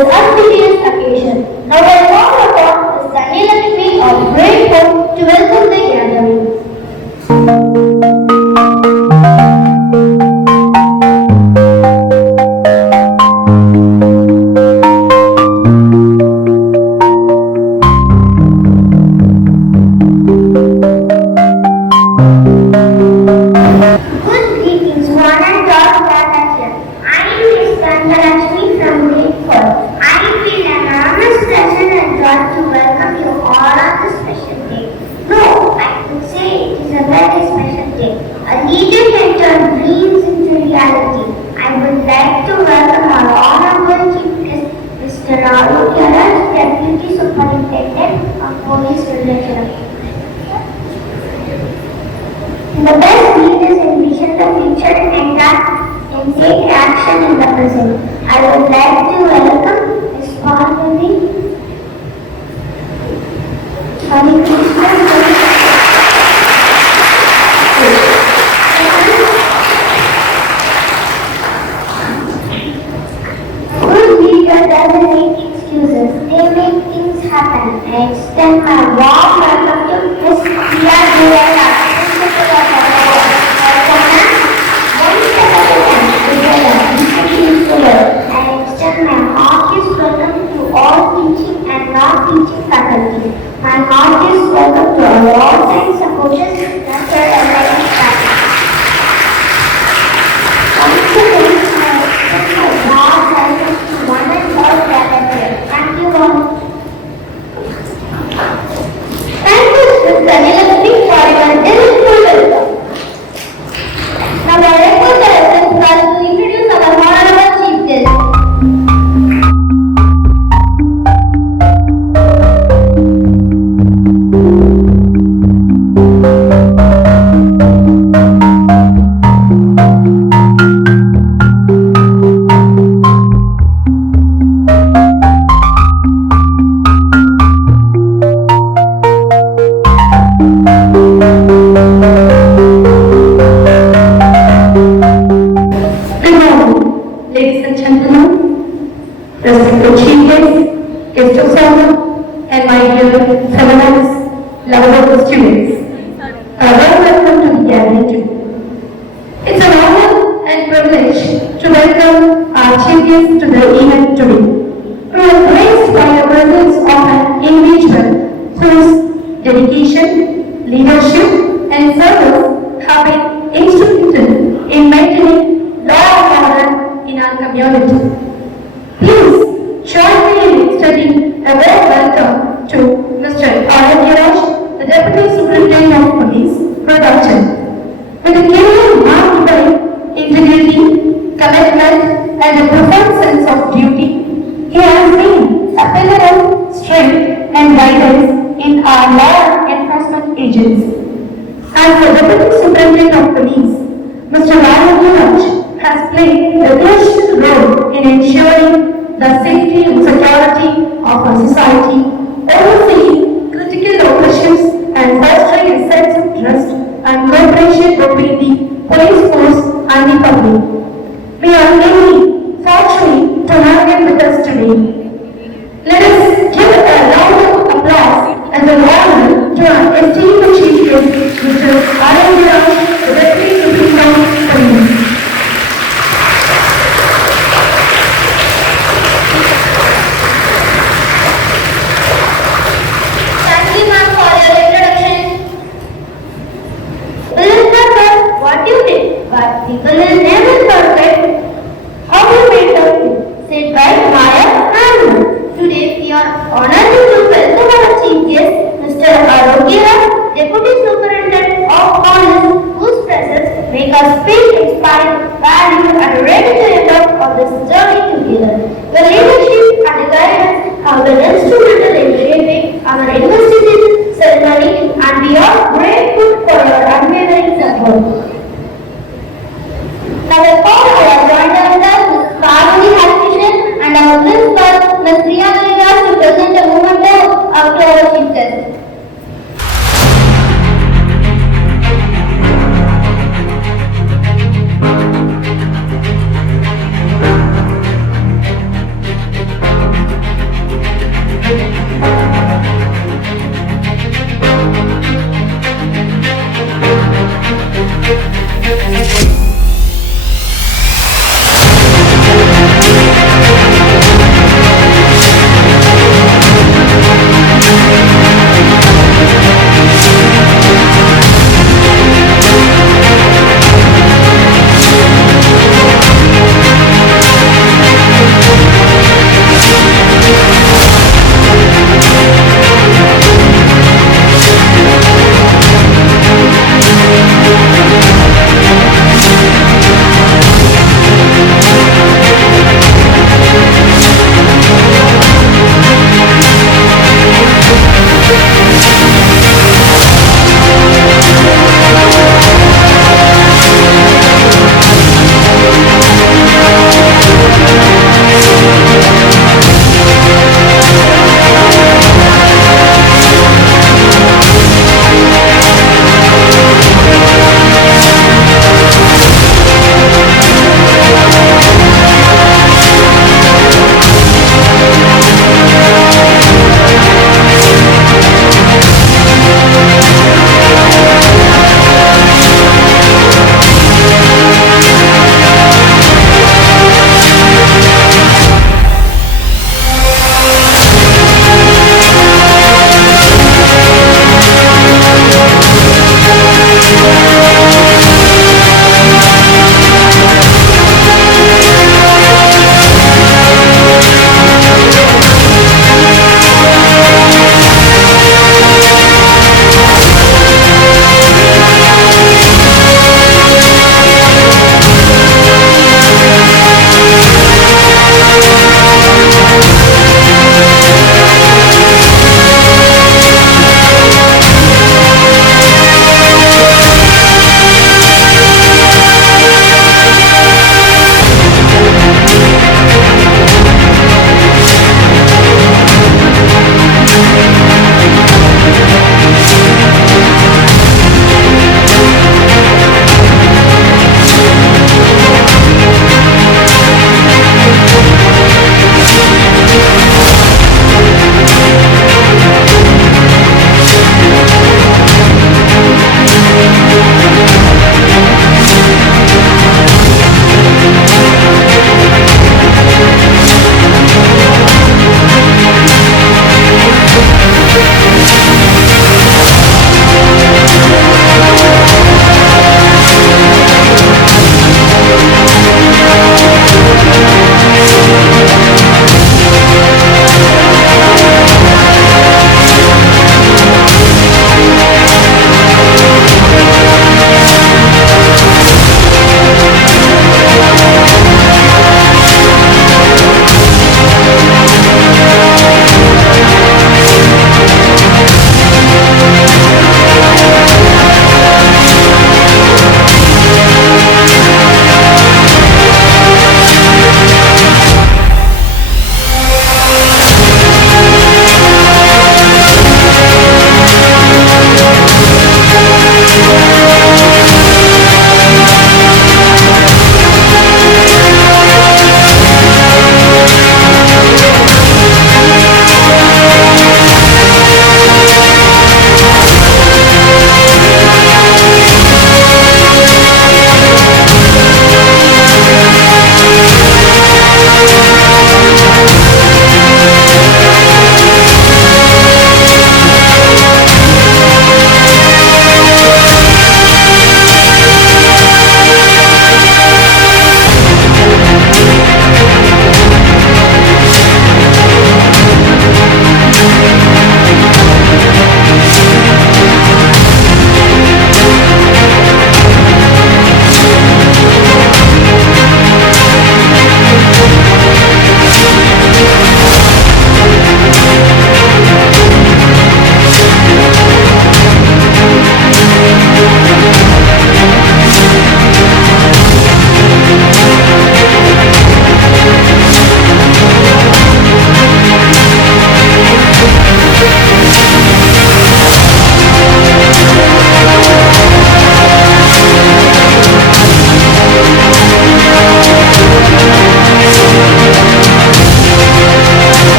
this auspicious occasion. Now I call upon the Sanilakshmi of Great Hope to welcome the gathering. The best leaders envision the future and take action in the present. I would like to welcome Ms. Parvati Hari Krishna. Good leader doesn't make excuses, they make things happen. I extend my warm welcome to Ms. Priya Devara. I extend my heartiest welcome to all teaching and non-teaching faculty. My heartiest welcome to our all-time supporters, nurtured and loving staff. Once again, I extend my warm welcome to one and all gathered here. Thank you all. Thank you, Mr. Sanilakshmi, for your delightful welcome. Now I request the principal to introduce our honorable chief guest. Ladies and gentlemen, respected chief guests, guests of honor, and my dear fellow lovable students, a warm welcome to the gathering today. It's an honor and privilege to welcome our chief guests to the event today. We are graced by the presence of an individual whose dedication, leadership, and service have been instrumental in maintaining law and order in our community. Please join me in extending a warm welcome to Mr. Aragiraj, the Deputy Superintendent of Police, Production. With a career marked by integrity, commitment, and a profound sense of duty, he has been a pillar of strength and guidance in our law enforcement agency. As the Deputy Superintendent of Police, Mr. Aragiraj has played a crucial role in ensuring the safety and security of our society, overseeing critical operations and fostering a sense of trust and cooperation between the police force and the public. We are really fortunate to have him with us today. Let us give a round of applause as an honor to our esteemed chief guest, Mr. Aragiraj, the Deputy Superintendent of Police. But people will never forget how we made up said by Maya and today we are honored to welcome our chief guest, Mr. Aragiraj,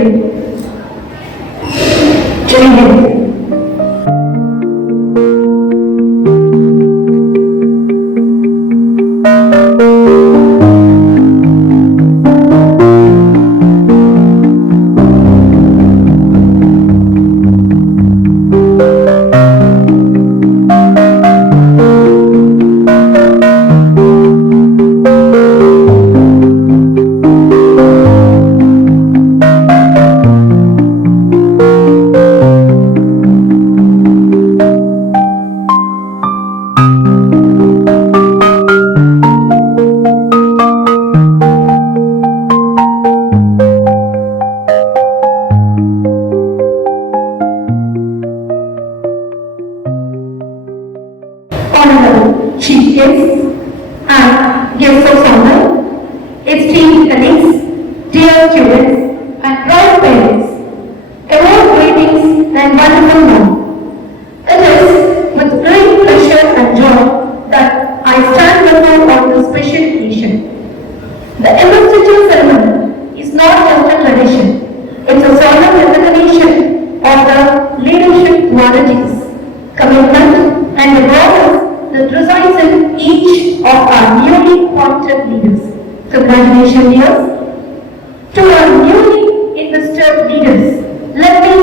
you. Jai Hind. Honorable Chief Guests and guests of honor, esteemed colleagues, dear students and proud parents, a warm greetings and wonderful morning. It is with great pleasure and joy that I stand before on this special occasion. The investiture ceremony is not just a tradition, it's a solemn recognition of the leadership qualities, commitment and the values that resides in each of our newly appointed leaders. Congratulations, dears. To our newly invested leaders, let me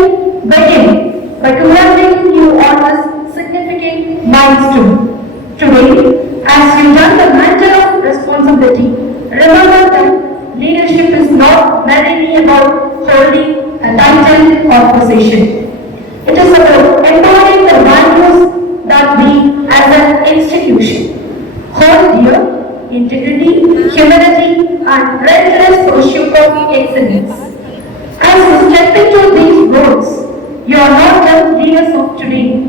begin by congratulating you on this significant milestone. Today, as you done the matter of responsibility, remember that leadership is not merely about holding a title or position. It is about embodying the values that we as an institution hold dear: integrity, humility, and relentless pursuit of excellence. As you step into these roles, you are not just leaders of today,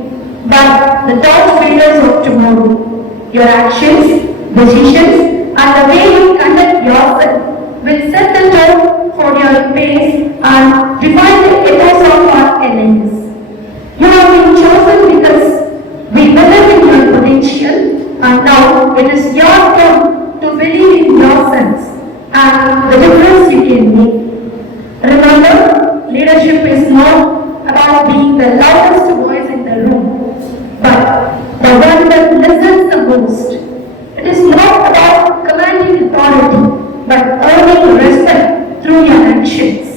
but the torch bearers of tomorrow. Your actions, decisions, and the way you conduct yourself will set the tone for your pace and define the ethos of our alliance. You have been chosen because we believe in your potential, and now it is your turn to believe in yourselves and the difference you can make. Remember, leadership is not about being the loudest voice in the room, but the one that listens the most. It is not about commanding authority, but earning respect through your actions.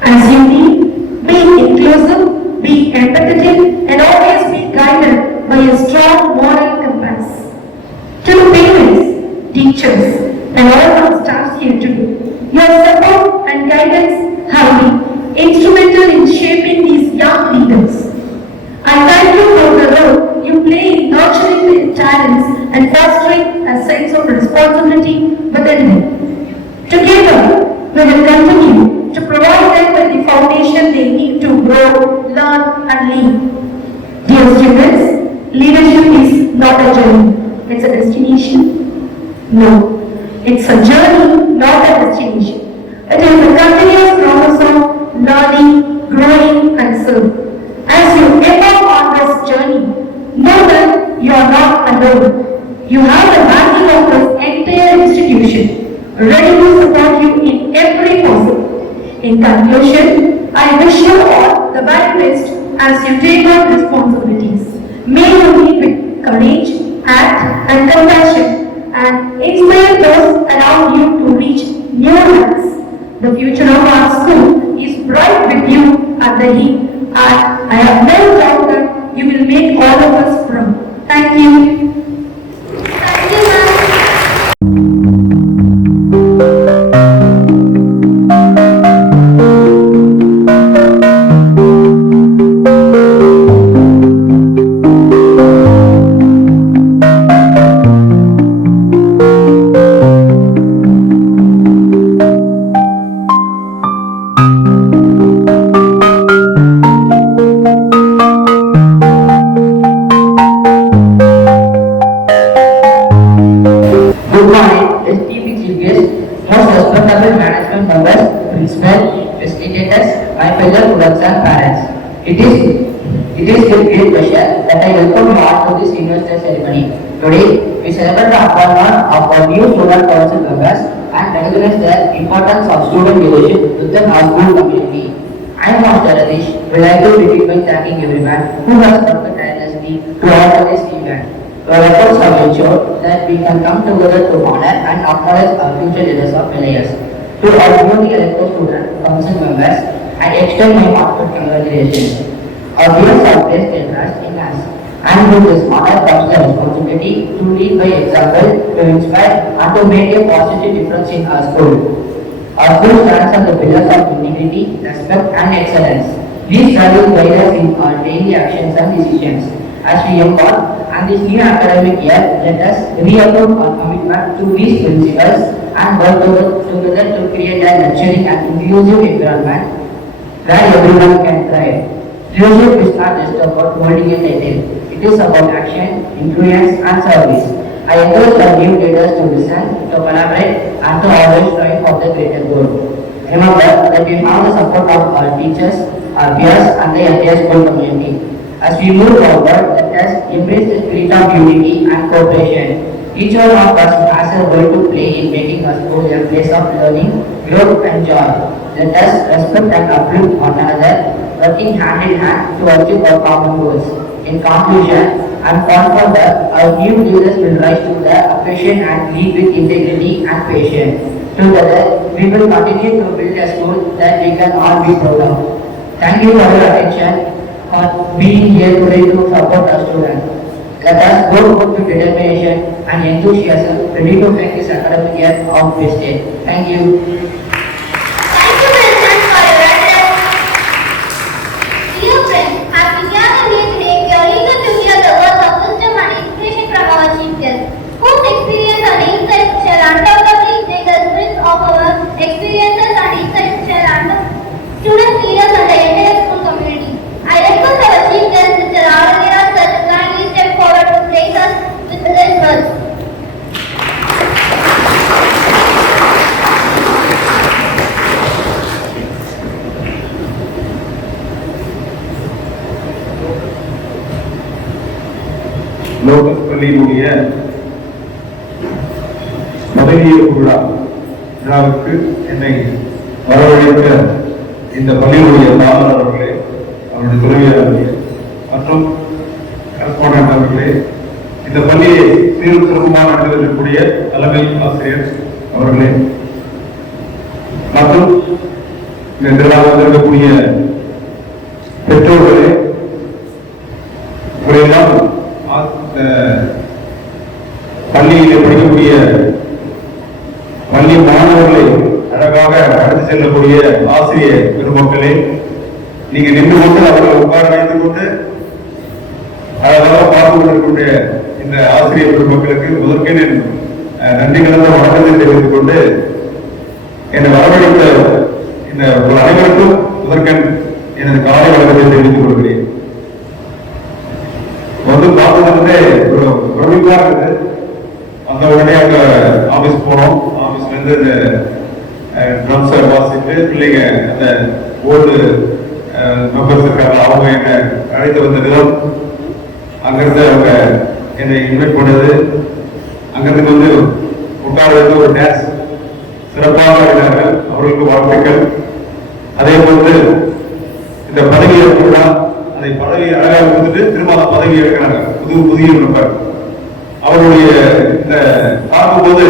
As you lead, be inclusive, be empathetic, and always be guided by a strong moral compass. To the parents, teachers, and all our staffs here today, your support and guidance have been instrumental in shaping these young leaders. I thank you for the role you play in nurturing their talents and fostering a sense of responsibility within them. Together, we will continue to provide them with the foundation they need to grow, learn, and lead. Dear students, leadership is not a journey, it's a destination. No, it's a journey, not a destination. It is a continuous process of learning, growing, and serving. As you embark on this journey, know that you are not alone. You have the backing of this entire institution, ready to support you in every possible. In conclusion, I wish you all the very best as you take on responsibilities. May you lead with courage, act, and compassion, and inspire those around you to reach new heights. The future of our school is bright with you at the heel, and I have no doubt that you will make all of us proud. Thank you. Thank you, ma'am. Good morning, esteemed chief guests, most respectable management members, principal, facilitators, my fellow students and parents. It is with great pleasure that I welcome you all to this university ceremony. Today, we celebrate the appointment of our new student council members and recognize the importance of student leadership within our school community. I am Master Radish. Would like to begin by thanking everyone who has worked tirelessly to organize this event. Your efforts have ensured that we can come together to honor and acknowledge our future leaders of LIS. To our newly elected student council members, I extend my heartfelt congratulations. Our peers have placed their trust in us, and with this honor comes the responsibility to lead by example, to inspire, and to make a positive difference in our school. Our school stands on the pillars of integrity, respect, and excellence. These values guide us in our daily actions and decisions. As we embark on this new academic year, let us reaffirm our commitment to these principles and work together to create a nurturing and inclusive environment where everyone can thrive. Leadership is not just about holding a title. It is about action, influence, and service. I encourage our new leaders to listen, to collaborate, and to always strive for the greater good. Remember that we have the support of our teachers, our peers, and the entire school community. As we move forward, let us embrace the spirit of unity and cooperation. Each one of us has a role to play in making our school a place of learning, growth, and joy. Let us respect and uplift one another, working hand in hand to achieve our common goals. In conclusion, I am confident that our new leaders will rise to the occasion and lead with integrity and patience. Together, we will continue to build a school that we can all be proud of. Thank you for your attention, for being here today to support our students. Let us go forth with determination and enthusiasm, ready to make this academic year our best day. Thank you. Thank you, Vincent, for your address. Dear friends, as we gather here today, we are eager to hear the words of wisdom and inspiration from our chief guest, whose experience and insights shall undoubtedly take the spirit of our experiences and insights shall students, leaders, and the entire school community. I request our chief guest, Mr. Aravira, sir, to kindly step forward to place us with his words. Locus பள்ளியினுடைய பதவியேற்பு விழாவுக்கு என்னை வரவழைத்த இந்த பள்ளியினுடைய தாளர் அவர்களே, அவருடைய துணைவியாளர்களே மற்றும் கரஸ்பாண்டன்ட் அவர்களே, இந்த பள்ளியை சீரும் சிறப்புமாக நடத்திருக்கக்கூடிய தலைமை ஆசிரியர் அவர்களே மற்றும் இந்த நிர்வாகம் வந்திருக்கக்கூடிய பெற்றோர்களே, இவரையெல்லாம் பள்ளியில் படிக்கக்கூடிய பள்ளி மாணவர்களை அழகாக நடத்தி செல்லக்கூடிய ஆசிரியர் பெருமக்களே, நீங்க நின்று கொண்டு அவர்களை உட்கார வைத்துக் கொண்டு அழகாக பார்த்து கொண்டிருக்கக்கூடிய இந்த ஆசிரியர் பெருமக்களுக்கு முதற்கே நன்றி கலந்த வணக்கத்தை தெரிவித்துக் கொண்டு என்னை வரவழைத்த இந்த அனைவருக்கும் முதற்கண் எனது காலை வணக்கத்தை தெரிவித்துக் கொள்கிறேன். வந்து பார்த்ததுலேருந்தே ஒரு பிரமிப்பா இருக்குது. அந்த உடனே அங்க ஆபீஸ் போனோம். ஆபீஸ்ல இருந்து இந்த ட்ரம்ஸை வாசிட்டு பிள்ளைங்க அந்த போர்டு மெம்பர்ஸ் இருக்காங்க, அவங்க என்ன அழைத்து வந்த விதம், அங்கிருந்து அவங்க என்னை இன்வைட் பண்ணது, அங்கிருந்து வந்து உட்கார வைத்து ஒரு டான்ஸ் சிறப்பாக ஆடினார்கள். அவர்களுக்கு வாழ்த்துக்கள். அதே போன்று இந்த பதவி ஏற்பா அதை பதவி அழகாக கொடுத்துட்டு திரும்ப அந்த பதவி எடுக்கிறாங்க புதிய மெம்பர். அவருடைய இந்த பார்க்கும்போது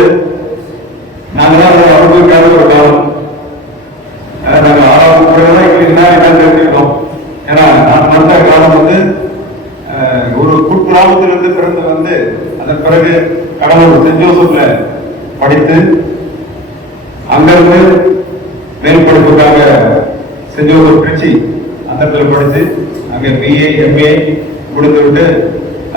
நாங்கள் தான் அவர்களுக்காக ஒரு காலம் நாங்கள் 6வது பிறகுதான் என்னன்னு தெரிஞ்சுக்கிட்டோம். ஏன்னா நான் நடந்த காலம் வந்து ஒரு குக்கிராமத்திலிருந்து பிறந்து வந்து அதன் பிறகு கடலூர் சென்ட் ஜோசப்ல படித்து அங்கிருந்து மேல் படிப்புக்காக சென்ட் ஜோசப் திருச்சி அந்த இடத்துல படித்து அங்கே பிஏ எம்ஏ முடித்துவிட்டு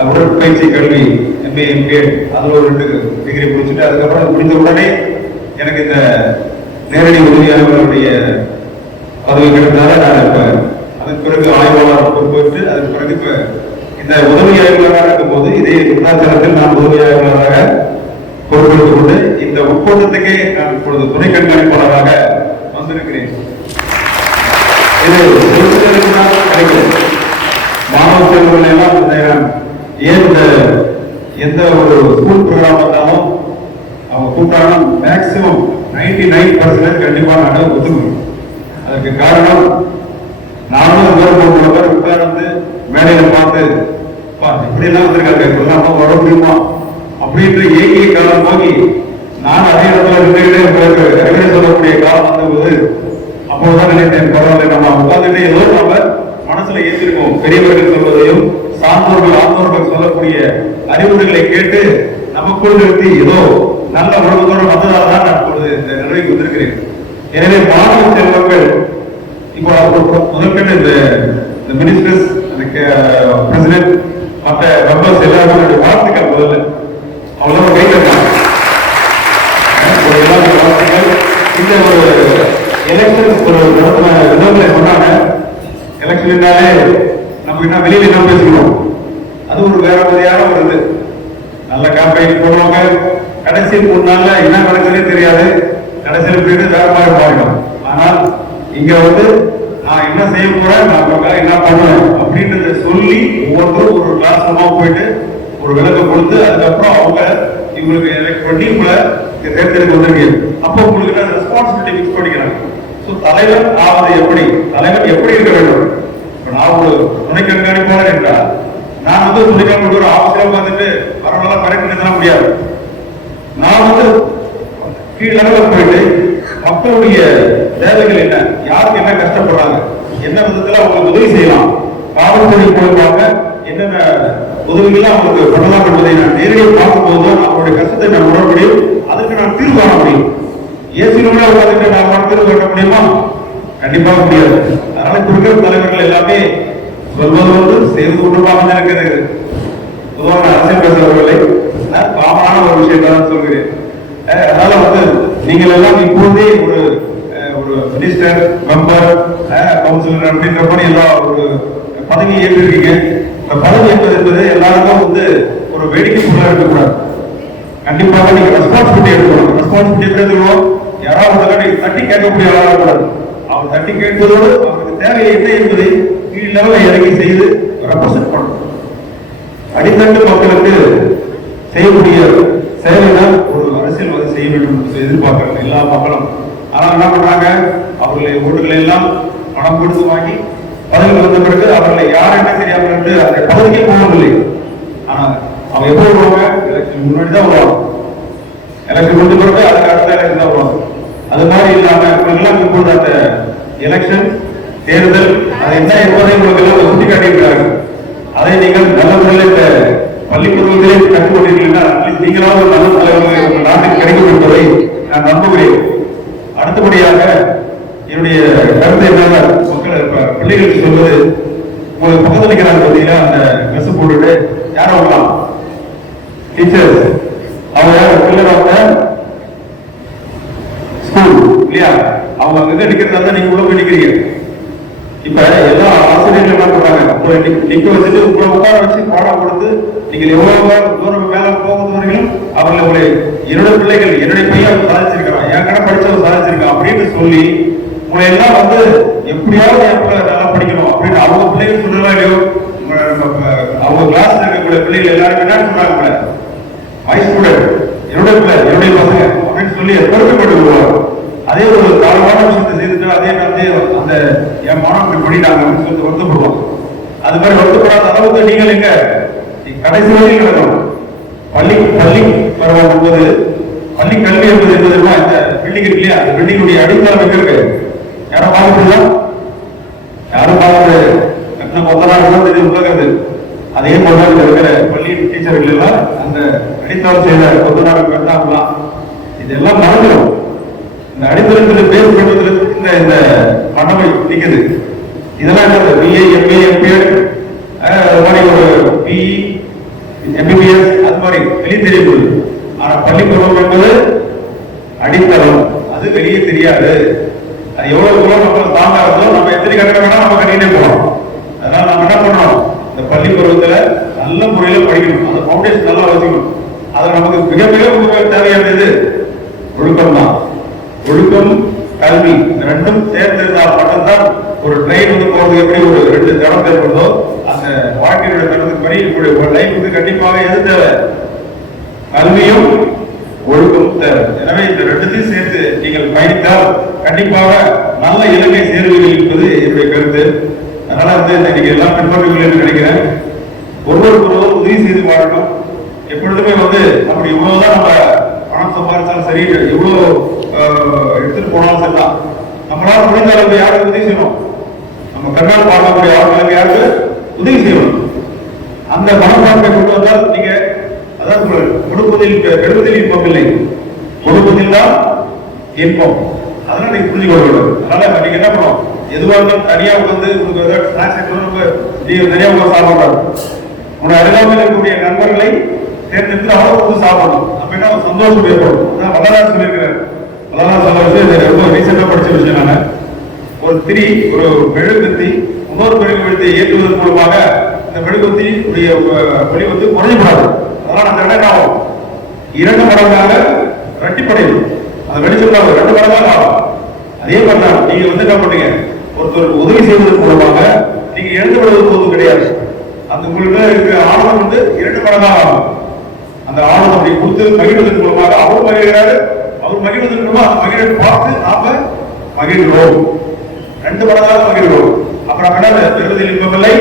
உடற்பயிற்சி கல்வி எம்ஏ எம்பிஏ அதில் ஒரு 2 டிகிரி முடிச்சுட்டு அதுக்கப்புறம் முடிந்த உடனே எனக்கு இந்த நேரடி உதவியாளர்களுடைய பதவி கிடைத்ததால நான் இப்போ அதன் பிறகு ஆய்வாளர் பொறுப்பேற்று அதன் பிறகு இப்போ இந்த உதவி ஆய்வாளராக இருக்கும்போது இதே விருத்தாச்சலத்தில் நான் உதவி ஆய்வாளராக பொறுப்பேற்றுக் கொண்டு இந்த உட்கோட்டத்துக்கே நான் இப்பொழுது துணை கண்காணிப்பாளராக வந்திருக்கிறேன். இது மாணவ செல்வர்கள் எல்லாம் ஏன் எந்த ஒரு ஸ்கூல் ப்ரோக்ராம் வந்தாலும் அவங்க கூப்பிட்டாங்கன்னா மேக்சிமம் 99% கண்டிப்பா நாங்கள் ஒத்துக்கணும். அதுக்கு காரணம் நானும் பேர் உட்கார்ந்து மேடையில பார்த்து இப்படி எல்லாம் வந்திருக்காங்க, இப்பெல்லாம் வர முடியுமா அப்படின்ற ஏகிய காலம் போகி நான் அதே இடத்துல நின்றுகிட்டே சொல்லக்கூடிய காலம் வந்தபோது அப்போதான் நினைத்தேன், பரவாயில்ல நம்ம உட்கார்ந்துட்டு ஏதோ நம்ம மனசுல ஏற்றிருக்கோம். பெரியவர்கள் சொல்வதையும் சான்றோர்கள் ஆண்டோர்கள் சொல்லக்கூடிய அறிவுரைகளை கேட்டு நமக்குள் நிறுத்தி ஏதோ நல்ல உணர்வுகளோடு வந்ததால் தான் நான் இப்பொழுது இந்த நிலைக்கு வந்திருக்கிறேன். எனவே மாணவ செல்வங்கள் இப்போ முதற்கண்டு இந்த மினிஸ்டர்ஸ், பிரசிடென்ட், மற்ற மெம்பர்ஸ் எல்லாருமே வாழ்த்துக்கள். முதல்ல அவ்வளவு கைத்தட்டாங்க. வாழ்த்துக்கள். இந்த ஒரு எலெக்ஷன் ஒரு விதங்களை சொன்னாங்க. எலெக்ஷன்னாலே நம்ம என்ன வெளியில என்ன பேசிக்கிறோம், அது ஒரு வேற மாதிரியான ஒரு இது. நல்ல கேம்பெயின் போடுவாங்க, கடைசி 3 நாள்ல என்ன நடக்குதுன்னே தெரியாது, கடைசியில் போயிட்டு வேற மாதிரி பாருங்க. ஆனால் இங்க நான் என்ன செய்ய போறேன், நான் என்ன பண்ணுவேன் அப்படின்றத சொல்லி ஒவ்வொருத்தரும் ஒரு கிளாஸ் ரூமா போயிட்டு ஒரு விளக்கம் கொடுத்து அதுக்கப்புறம் அவங்க இவங்களுக்கு எலெக்ட் பண்ணி உங்களை தேர்ந்தெடுக்க வந்திருக்கீங்க. அப்போ உங்களுக்கு ரெஸ்பான்சிபிலிட்டி மிக்ஸ் பண்ணிக்கிறாங்க. ஸோ தலைவர் ஆவது எப்படி, தலைவர் எப்படி இருக்க வேண்டும். இப்போ நான் ஒரு துணை கண்காணிப்பாளர் என்றால் நான் துணை கண்காணிப்பு ஒரு ஆஃபீஸில் உட்காந்துட்டு பரவாயில்ல கரெக்ட் பண்ண முடியாது. நான் கீழ் லெவலில் போயிட்டு மக்களுடைய தேவைகள் என்ன, யாருக்கு என்ன கஷ்டப்படுறாங்க, என்ன விதத்துல அவங்களுக்கு உதவி செய்யலாம், காவல்துறை மூலமாக என்னென்ன உதவிகள் அவங்களுக்கு பண்ணலாம் என்பதை நான் நேரடியாக பார்க்கும்போது தான் அவருடைய கஷ்டத்தை நான் உணர முடியும். அதுக்கு நான் தீர்வு காண முடியும். ஏசி ரூம்ல உட்காந்துட்டு நான் தீர்வு காண முடியுமா? கண்டிப்பாக முடியாது. அதனால இருக்கிற தலைவர்கள் எல்லாமே சொல்வது செய்வது ஒன்றுமாக இருக்கிறது. பொதுவாக அரசியல் பேசுறவர்களை நான் காமனான ஒரு விஷயத்தை தான் சொல்கிறேன். அதனால நீங்கள் எல்லாம் இப்போதே ஒரு மினிஸ்டர், மெம்பர், கவுன்சிலர் அப்படின்றபடி எல்லாம் ஒரு பதவி ஏற்றிருக்கீங்க. இந்த பதவி ஏற்பது என்பது எல்லாருக்கும் ஒரு வேடிக்கை பொருளாக இருக்கக்கூடாது. கண்டிப்பாக நீங்க ரெஸ்பான்சிபிலிட்டி எடுக்கணும். ரெஸ்பான்சிபிலிட்டி எப்படி எடுத்துக்கணும், யாராவது தட்டி கேட்கக்கூடிய ஆளாக கூடாது. அவர் தட்டி கேட்பதோடு அவருக்கு தேவை என்ன என்பதை கீழ் லெவலில் இறங்கி செய்து ரெப்ரசென்ட் பண்ணணும். அடித்தட்டு மக்களுக்கு செய்யக்கூடிய செயலை தான் ஒரு அரசியல்வாதி செய்ய வேண்டும் என்று எதிர்பார்க்கிறாங்க எல்லா மக்களும். ஆனால் என்ன பண்றாங்க, அவர்களை ஓட்டுகளை எல்லாம் பணம் கொடுத்து வாங்கி பதவி வந்த பிறகு அவர்களை யார் என்ன தெரியாமல் என்று அந்த பதவிக்கே போவதில்லை. ஆனால் அவங்க எப்போ வருவாங்க, எலெக்ஷன் முன்னாடி தான் வருவாங்க. எலெக்ஷன் முடிஞ்ச பிறகு அதுக்கு அடுத்த எலெக்ஷன் தான் வருவாங்க. அது மாதிரி இல்லாம இவங்கெல்லாம் இப்பொழுது அந்த எலெக்ஷன் தேர்தல் அது என்ன என்பதை உங்களுக்கு எல்லாம் சுட்டி காட்டியிருக்கிறார்கள். அதை நீங்கள் நல்ல முறையில் பள்ளிப்பருவத்திலே கற்றுக்கொண்டிருக்கீங்கன்னா நீங்களாவது நல்ல தலைவர்கள் நாட்டுக்கு கிடைக்கும் என்பதை நான் நம்புகிறேன். அடுத்தபடியாக என்னுடைய கருத்து என்னன்னா, மக்கள் பிள்ளைகளுக்கு சொல்வது, உங்களுக்கு பக்கத்தில் இருக்கிறாங்க பார்த்தீங்கன்னா அந்த மெஸ் போட்டுட்டு யாரும் வரலாம் டீச்சர்ஸ், அவங்க யாரும் பிள்ளை அவங்க ஸ்கூல் இல்லையா, அவங்க அங்க நிக்கிறதா நீங்க உள்ள போய் நிக்கிறீங்க. இப்ப எல்லா ஆசிரியர்கள் என்ன பண்றாங்க, உங்களை நிக்க வச்சுட்டு உங்களை உட்கார வச்சு பாடம் கொடுத்து நீங்கள் எவ்வளவு தூரம் மேல போகுது வரைக்கும் அவர்களை உங்களை என்னோட பிள்ளைகள் என்னுடைய பையன் சாதிச்சிருக்கிறான், என் கடை படிச்சவங்க சாதிச்சிருக்கான் அப்படின்னு சொல்லி உங்களை எல்லாம் எப்படியாவது என் பிள்ளை நல்லா படிக்கணும் அப்படின்னு அவங்க பிள்ளைகள் சொல்றதா இல்லையோ, அவங்க கிளாஸ்ல இருக்கக்கூடிய பிள்ளைகள் எல்லாருமே என்ன சொல்றாங்க, மை ஸ்டூடெண்ட், என்னுடைய பிள்ளை என்னுடைய பசங்க அப்படின்னு சொல்லி பெருமைப்பட்டு வருவாங்க. அதே ஒரு தாழ்வான விஷயத்தை செய்துட்டு அதே அந்த என் மாணவர்கள் படிட்டாங்க அப்படின்னு சொல்லி வருத்தப்படுவாங்க. அது மாதிரி வருத்தப்படாத அளவுக்கு நீங்கள் எங்க கடைசி வரையில் நடக்கணும். பள்ளி பருவம் போது பள்ளி கல்வி என்பது என்பதுமா இந்த பில்டிங் இருக்கு இல்லையா, அந்த பில்டிங்குடைய அடித்தளம் எங்க இருக்கு, யாரும் பார்த்துருக்கா, யாரும் பார்த்து உலகிறது. அதே போல இருக்கிற பள்ளி டீச்சர்கள் எல்லாம் அந்த அடித்தளம் செய்த கொத்தனார்கள் கட்டாங்களாம் இதெல்லாம் மறந்துடும். இந்த அடித்தளத்தில் பேர் பண்ணுவதற்கு இந்த மண்டபை நிற்குது. இதெல்லாம் என்ன பிஏ எம்ஏ எம்பிஎட் அது மாதிரி ஒரு பிஇ எம்பிபிஎஸ் அது மாதிரி வெளியே தெரியப்படுது. ஆனா பள்ளி பருவம் என்பது அடித்தளம், அது வெளியே தெரியாது. அது எவ்வளவு தூரம் மக்கள் தாங்காதோ நம்ம எத்தனை கட்ட வேணா நம்ம கட்டினே போகலாம். அதனால நம்ம என்ன பண்ணணும், இந்த பள்ளி பருவத்துல நல்ல முறையில படிக்கணும், அந்த பவுண்டேஷன் நல்லா வச்சுக்கணும். அது நமக்கு மிக மிக தேவையானது ஒழுக்கம் தான். ஒழுக்கம் கல்வி ரெண்டும் சேர்ந்திருந்தால் மட்டும்தான் ஒரு ட்ரெயின் போறது எப்படி ஒரு 2 தடம் ஏற்படுதோ அந்த வாழ்க்கையோட தடத்துக்கு படி லைஃபுக்கு கண்டிப்பாக எது தேவை, கல்வியும் ஒழுக்கம் தேவை. எனவே இந்த ரெண்டுத்தையும் சேர்த்து நீங்கள் பயணித்தால் கண்டிப்பாக நல்ல இலக்கை சேர்வீர்கள் என்பது என்னுடைய கருத்து. அதனால நீங்க எல்லாம் பின்பற்றுவீர்கள் என்று நினைக்கிறேன். ஒருவருக்கு உதவி செய்து வாழணும். எப்பொழுதுமே அப்படி இவ்வளவுதான் நம்ம பணம் சம்பாதிச்சாலும் சரி, எவ்வளவு எடுத்துட்டு போனாலும் சரிதான், நம்மளால முடிந்த அளவுக்கு யாருக்கு உதவி செய்யணும்? நம்ம கண்ணால் பார்க்கக்கூடிய ஆட்களுக்கு யாருக்கு உதவி செய்யணும்? அந்த மனப்பான்மை கொண்டு வந்தால் நீங்க அதாவது கொடுப்பதில் பெறுவதில் இன்பம் இல்லை, கொடுப்பதில் தான் இன்பம். அதனால நீங்க புரிஞ்சு கொள்ள வேண்டும். அதனால நீங்க என்ன பண்ணணும்? எதுவாக இருந்தாலும் தனியா உங்களுக்கு நீங்க தனியா சாப்பிடக்கூடாது. உங்க அருகாமையில் இருக்கக்கூடிய நண்பர்களை தேர்ந்தெடுத்து அவங்க சாப்பிடணும். அப்ப என்ன சந்தோஷம் ஏற்படும். வல்லராஜ் சொல்லியிருக்கிறார். வல்லராஜ் சொல்ல விஷயம் ரொம்ப ரீசெண்டா படிச்ச விஷயம். நான் ஒரு மெழுகுவர்த்தி இன்னொரு மெழுகுவர்த்தியை ஏற்றுவதன் மூலமாக இந்த மெழுகுவர்த்தி ஒளி குறையக்கூடாது. அதனால அந்த இடம் ஆகும் 2 மடங்காக ரெட்டிப்படையும். அந்த வெளிச்சம் 2 மடங்காக ஆகும். அதே மாதிரிதான் நீங்க என்ன பண்ணீங்க? ஒருத்தருக்கு உதவி செய்வதன் மூலமாக நீங்க இழந்து விடுவது போதும் கிடையாது. அந்த உங்களுக்கு ஆனந்தம் 2 மடங்காக ஆகும். அந்த ஆனந்தம் அப்படி கொடுத்து மகிழ்வதன் மூலமாக அவர் மகிழ்கிறாரு. அவர் மகிழ்வதன் மூலமாக அந்த மகிழை பார்த்து நாம மகிழ்கிறோம். 2 மடங்காக மகிழ்கிறோம். அப்புறம் என்ன? பெறுவதில் இன்பமில்லை,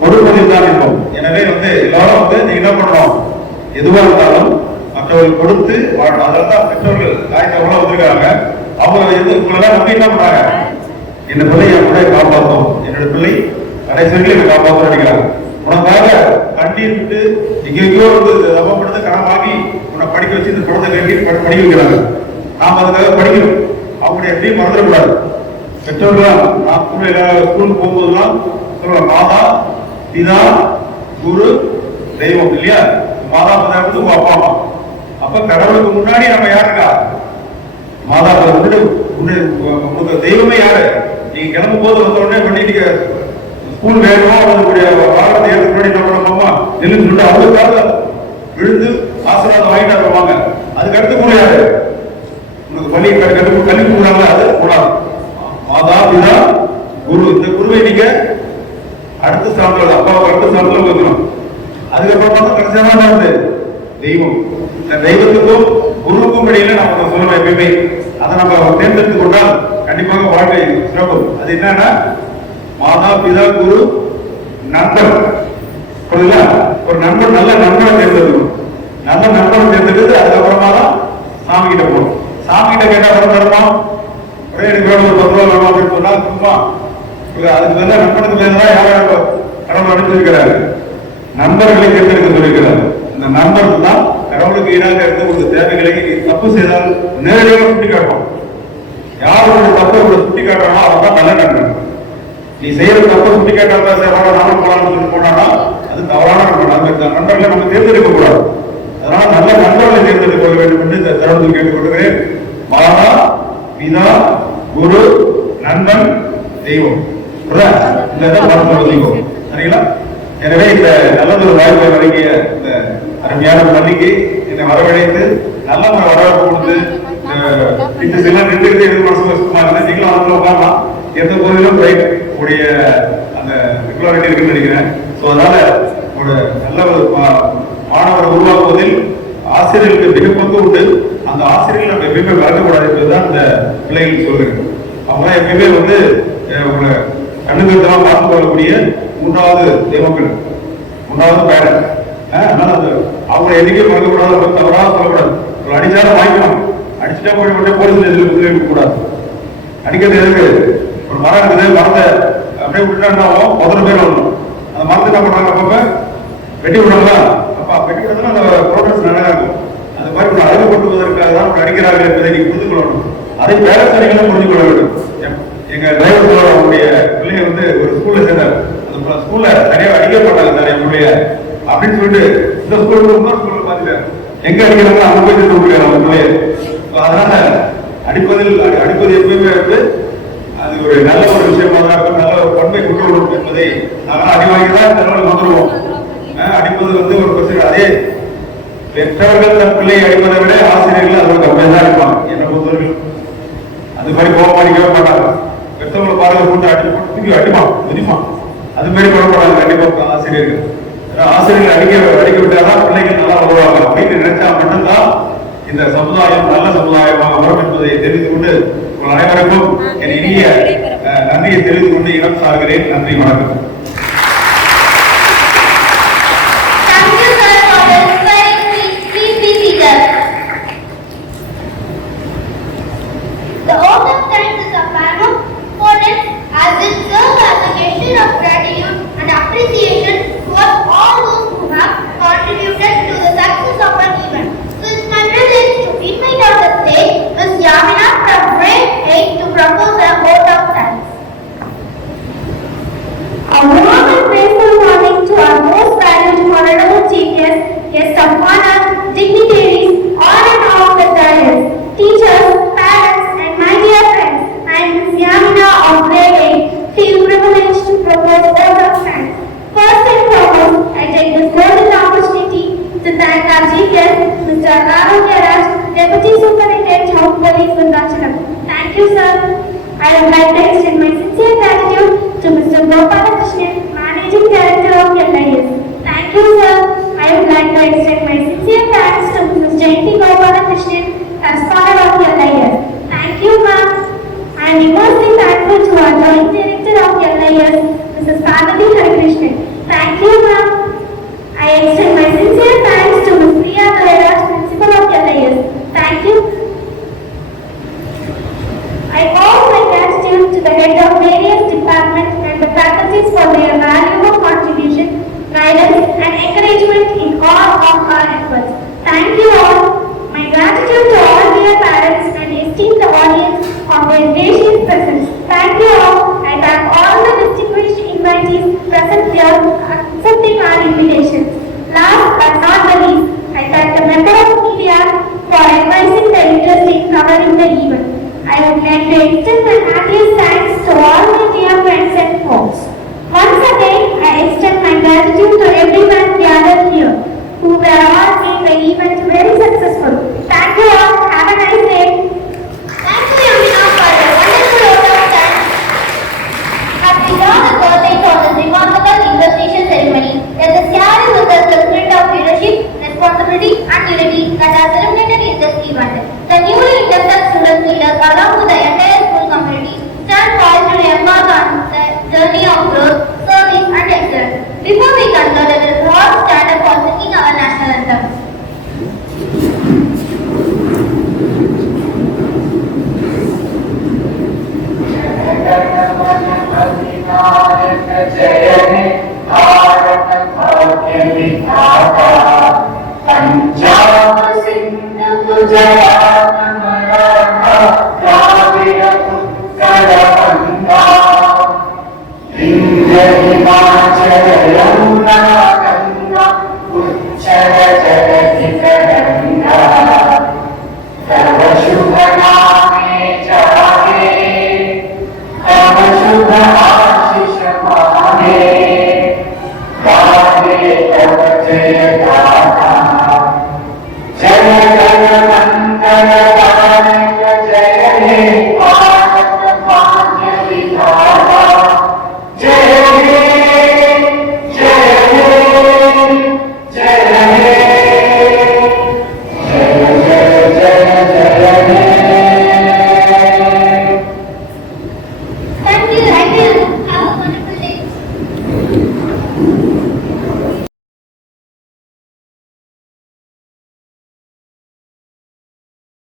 கொடுப்பதில் தான் இன்பம். எனவே எல்லாரும் நீங்க என்ன பண்ணணும்? எதுவாக இருந்தாலும் மற்றவர்கள் கொடுத்து வாழணும். அதனால்தான் பெற்றோர்கள் தாய்த்தவர்களா வந்திருக்காங்க. அவங்க உங்களெல்லாம் நம்பி என்ன பண்றாங்க? இந்த பிள்ளை என் பிள்ளையை காப்பாற்றும், என்னோட பிள்ளை கடைசி வரைக்கும் காப்பாற்ற நினைக்கிறாங்க. உனக்காக கண்ணீர் விட்டு எங்கேயோ தப்பப்படுத்த கடன் வாங்கி உன்னை படிக்க வச்சு இந்த குழந்தை கட்டி படிக்க வைக்கிறாங்க. நாம் அதுக்காக படிக்கணும். அவங்களுடைய எப்படியும் மறந்துடக்கூடாது. பெற்றோர்கள் நான் ஸ்கூலுக்கு போகும்போதுலாம் சொல்லுவேன், மாதா பிதா குரு தெய்வம் இல்லையா? மாதா பிதா உங்க அப்பா அம்மா. அப்ப கடவுளுக்கு முன்னாடி நம்ம யாருக்கா? மாதா உங்களுக்கு தெய்வமே யாரு? நீங்க கிளம்பும் போது வந்த உடனே பண்ணிட்டு ஸ்கூல் வேகமா அவங்களுடைய வாகனத்தை ஏற்ற முன்னாடி என்ன பண்ணோமா நின்று சொல்லிட்டு அவங்களுக்காக விழுந்து ஆசீர்வாதம் வாங்கிட்டு வருவாங்க. அதுக்கு அடுத்து கூட யாரு? உங்களுக்கு பள்ளி கல்வி கூடாது, அது கூடாது. மாதா பிதா குரு, இந்த குருவை நீங்க அடுத்த ஸ்தானத்துல அப்பாவுக்கு அடுத்த ஸ்தானத்துல வைக்கணும். அதுக்கப்புறம் பார்த்தா கடைசியாக தெய்வம். இந்த தெய்வத்துக்கும் குருவுக்கும் இடையில நம்ம சொல்லணும் எப்பயுமே. அதை நம்ம தேர்ந்தெடுத்து கொண்டால் கண்டிப்பாக வாழ்க்கை சிறக்கும். அது என்னன்னா மாதா பிதா குரு நண்பர். புரியுதுங்களா? ஒரு நண்பர் நல்ல நண்பரை தேர்ந்தெடுக்கணும். நல்ல நண்பரை தேர்ந்தெடுத்து அதுக்கப்புறமா தான் சாமி கிட்ட போகணும். சாமி கிட்ட கேட்டா வர தருமா? ஒரே எனக்கு ஒரு 10 ரூபா வேணும் அப்படின்னு சொன்னா சும்மா அதுக்கு மேல நண்பனுக்கு மேலதான் யாரும் கடவுள் அனுப்பிச்சிருக்கிறாரு. நண்பர்களை தேர்ந்தெடுக்க சொல்லியிருக்கிறார். இந்த நண்பர்கள் தான் கடவுளுக்கு ஈடாக இருந்து உங்களுக்கு தேவைகளை தப்பு செய்தால் நேரடியாக சுட்டி காட்டும். யாருடைய தப்பை சுட்டி காட்டுறானோ அவன் தான் நல்ல நண்பன். நீ செய்யற தப்பை சுட்டி காட்டாத நானும் போலான்னு சொல்லி போனானா அது தவறான நண்பன். நண்பர்களை நம்ம தேர்ந்தெடுக்க கூடாது. அதனால நல்ல நண்பர்களை தேர்ந்தெடுக்க வேண்டும் என்று இந்த தருணத்தில் கேட்டுக்கொள்கிறேன். மாதா பிதா குரு நண்பன் தெய்வம். சரிங்களா? எனவே இந்த நல்லது ஒரு வாய்ப்பை வழங்கிய இந்த அருமையான பள்ளிக்கு என்னை வரவழைத்து நல்ல ஒரு வரவேற்பு கொடுத்து இந்த சில நின்றுகிட்டு எது மனசுமா இருந்தா நீங்களும் அவங்க உட்காரலாம். எந்த கோயிலும் உடைய அந்த ரெகுலாரிட்டி இருக்குன்னு நினைக்கிறேன். ஸோ அதனால உங்களோட நல்ல ஒரு மாணவரை உருவாக்குவதில் ஆசிரியர்களுக்கு மிக பங்கு உண்டு. அந்த ஆசிரியர்கள் நம்ம எப்பயுமே வளர்க்கக்கூடாது என்பதுதான் இந்த பிள்ளைகள் சொல்றேன். அவங்க எப்பயுமே உங்களை கண்ணுக்கு பார்த்து கொள்ளக்கூடிய 3வது தெய்வங்கள், 3வது பேரண்ட். அதனால அவங்களை எதுக்கே வளர்க்கக்கூடாது, தவறாக சொல்லக்கூடாது. அடிச்சாலும் வாங்கிக்கணும். அடிச்சுட்டா போய் உடனே போலீஸ் ஸ்டேஷனுக்கு கூடாது. அடிக்கிறது எதுக்கு? ஒரு மரம் இருக்குது, மரத்தை அப்படியே விட்டுட்டா முதல்ல பேர் வரணும். அந்த மரத்தை என்ன பண்றாங்க? அப்பப்ப வெட்டி விடுறாங்களா? அப்ப வெட்டி விடுறதுனா அந்த ப்ரோக்ரஸ் நல்லா இருக்கும். அந்த மாதிரி அழகுபடுத்துவதற்காக தான் அடிக்கிறார்கள் என்பதை நீங்க புரிந்து கொள்ளணும். அதை பேரசாலைகளும் புரிந்து கொள்ள வேண்டும். எங்க டிரைவர் அவருடைய பிள்ளைங்க ஒரு ஸ்கூல்ல சேர்ந்தார். அந்த ஸ்கூல்ல நிறைய அடிக்கப்பட்டாங்க நிறைய பிள்ளைய அப்படின்னு சொல்லிட்டு இந்த ஸ்கூல்ல இன்னொரு ஸ்கூல்ல பாத்துட்டாரு. எங்க அடிக்கிறாங்க அங்க போய் திட்டு கொடுக்குறாங்க அந்த பிள்ளைய. அதனால அடிப்பது எப்பயுமே அது ஒரு நல்ல ஒரு விஷயமா தான் இருக்கும். நல்ல ஒரு பண்பை கொண்டு வரும் என்பதை நாங்கள் அடி வாங்கிதான் தலைவர்கள் வந்துடுவோம். அடிப்பது ஒரு பிரச்சனை. அதே பெற்றவர்கள் தன் பிள்ளையை அடிப்பதை விட ஆசிரியர்கள் அது கம்மியாக தான் இருப்பாங்க என்னை பொறுத்தவர்கள். அது மாதிரி கோபம் அடிக்கவே மாட்டாங்க. பெற்றவங்களை பாருங்க போட்டு அடிச்சு அடிப்பான் மிதிப்பான். அது மாதிரி குழப்படாது கண்டிப்பா ஆசிரியர்கள். ஆசிரியர்கள் அடிக்க விட்டாதான் பிள்ளைகள் நல்லா வருவாங்க அப்படின்னு நினைச்சா மட்டும்தான் இந்த சமுதாயம் நல்ல சமுதாயமாக வரும் என்பதை தெரிந்து கொண்டு உங்கள் அனைவருக்கும் என் இனிய நன்றியை தெரிந்து கொண்டு இடம் சார்கிறேன். நன்றி, வணக்கம். Thank you, sir, for the inspiring speech. Please be seated. The oath of thanks is a paramount important as it serves as a gesture of gratitude and appreciation towards all those who have contributed to the success of an event. So it's my privilege to invite on the stage Ms. Yamina from grade 8 to propose a vote of thanks. A warm and grateful morning to our most valued honorable chief guest of honor, dignitaries, on and off the dais, teachers, parents, and my dear friends. I am Ms. Yamina of grade 8, feel privileged to propose vote of thanks. First and foremost, I take this golden opportunity to thank our chief guest, Mr. Arundhya Raj, Deputy Superintendent of Police, Vindhyachalam. Thank you, sir. I would like to extend my sincere gratitude to Mr. Gopalakrishnan, Managing Director of LIS. Thank you, sir. I would like to extend my sincere thanks to Mrs. Jayanti Gopalakrishnan, Correspondent of LIS. Thank you, ma'am. I am immensely thankful to our Joint Director of LIS, Mrs. Parvati Harikrishnan. Thank you, ma'am. I extend my sincere thanks to Ms. Priya Kairaj, Principal of LIS. Thank you. I owe my gratitude to the head of various departments and the faculties for their valuable contribution, guidance and encouragement in all of our efforts. Thank you all. My gratitude to all dear parents and esteemed audience for their gracious presence. Thank you all. I thank all the distinguished invitees present here accepting our invitations. Last but not the least, I thank the member of media for advising the interest in covering the event. I would like to extend my happiest thanks to all my dear friends and folks. Once again, I extend my gratitude to everyone gathered here, who were all made the event very successful. Thank you all. Have a nice day. Thank you, Yamina, for the wonderful vote of thanks. As we draw the curtain for this remarkable investiture ceremony, let us carry with us the spirit of leadership, responsibility, and unity that are celebrated in this event. The newly inducted student leaders, along with the entire school community, stand poised to embark on the journey of growth, service, and excellence. Before we conclude, let us all stand up for singing our national anthem. Punjab सिंध गुजरात